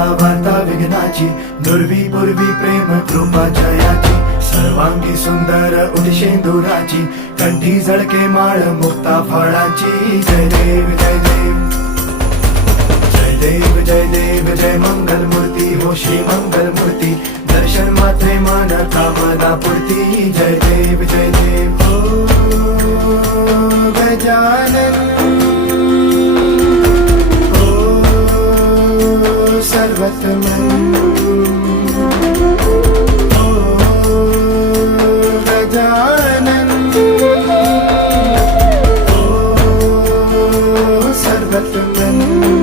आता वार्ता विघ्नाची, दुर्वी पूर्वी प्रेम कृपा जयाची, सर्वांगी सुंदर उदिशेंदुराची, कंठी झळके माळ मुक्ता फळाची. जय देव जय देव जय देव जय देव जय मंगल मूर्ती हो श्री मंगल मूर्ती, दर्शन मात्रे मन कामना पूर्ती. जय देव जय देव हो गजानन हो सर्वतमन हो गजानन हो सर्वतमन.